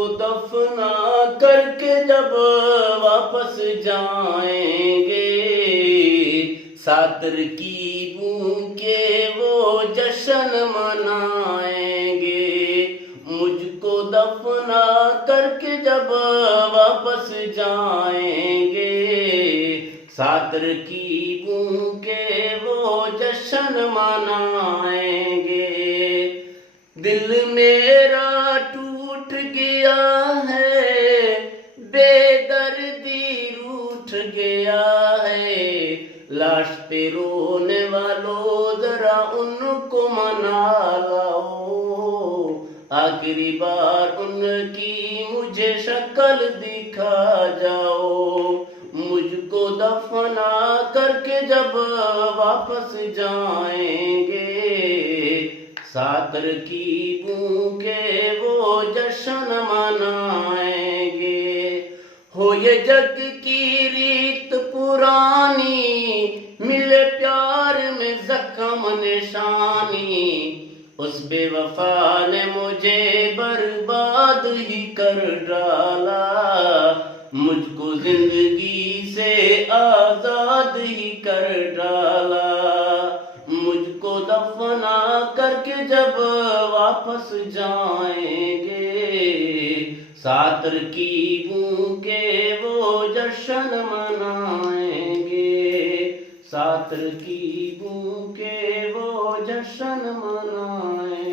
मुझको दफना करके जब वापस जाएंगे, सात रकीबों के वो जश्न मनाएंगे। मुझको दफना करके जब वापस जाएंगे, सात रकीबों के वो जश्न मनाएंगे। दिल मेरा टूट गया है, बेदर्दी रूठ गया है। लाश पे रोने वालों जरा उनको मना लाओ, आखिरी बार उनकी मुझे शक्ल दिखा जाओ। मुझको दफना करके जब वापस जाएंगे, सात रकीबों के वो जश्न मनाएंगे। हो ये जग की रीत पुरानी, मिले प्यार में जख्म निशानी। उस बेवफा ने मुझे बर्बाद ही कर डाला, मुझको जिंदगी से आजाद ही कर डाला। मुझको दफना करके जब वापस जाएंगे, सात रकीबों के वो जश्न मनाएंगे। सात रकीबों के वो जश्न मनाएंगे।